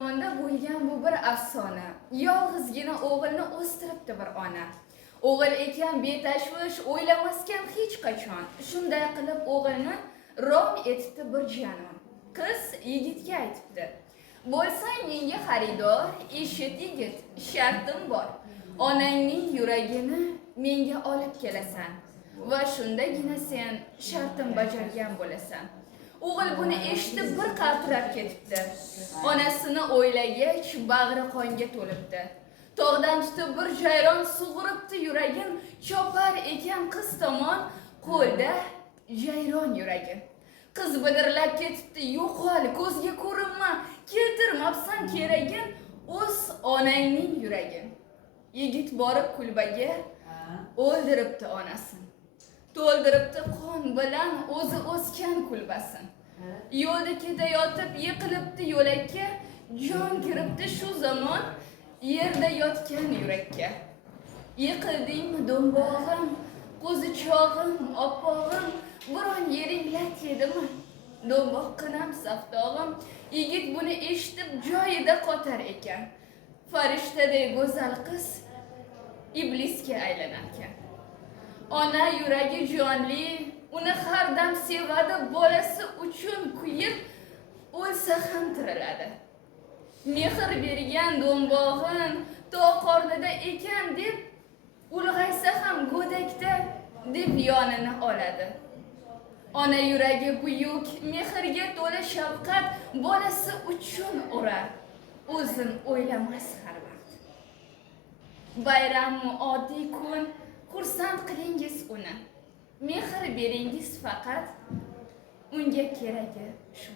Onda bo'lgan bu bir afsona. Yolg'izgina o'g'ilni o'stiribdi bir ona. O'g'il ekan betashvish, o'ylamaskan hech qachon. Shunday qilib o'g'ilni rom etibdi bir janon. Qiz yigitga aytibdi: "Bo'lsang menga xaridor, eshit yigit, shartim bor. Onangning yuragini menga olib kelasan va shundagina sen shartim bajargan bo'lasan." O'g'il buni eshitib bir qaltirab ketibdi. Onasini o'ylagach, bag'ri qonga to'libdi. Tog'dan tutib bir jayron sug'uribdi yuragin, chopar ekan qiz tomon, qo'lda jayron yuragi. Qiz bidirlab ketibdi: "Yo'qol, ko'zga ko'rinma, keltirmabsan keragin, o'z onangning yuragi." Yigit borib kulbaga o'ldiribdi onasini. To'ldiribdi qon bilan o'zi o'sgan kulbasin. Yo'lda ketayotib yiqilibdi yo'lakka, jon kiribdi shu zamon yerda yotgan yurakka. Yiqildingmi do'mbog'im, qo'zichog'im, oppog'im, biron yering lat yedimi? Do'mboq qinam saftog'im. Yigit buni eshitib joyida qotar ekan. Farishtadek go'zal qiz iblisga aylanar ekan. Ona yuragi jonli, uni har dam sevadi, bolasi uchun kuyib, o'lsa ham tiriladi. Mehr bergan do'mbog'in to qornida ekan deb, ulg'aysa ham go'dakda deb yonini oladi. Ona yuragi buyuk, mehrga to'la shafqat, bolasi uchun urar, o'zin o'ylamas har vaqt. Bayram oddiy kun, xursand qilingiz uni. Mehr beringiz faqat, unga keragi shu.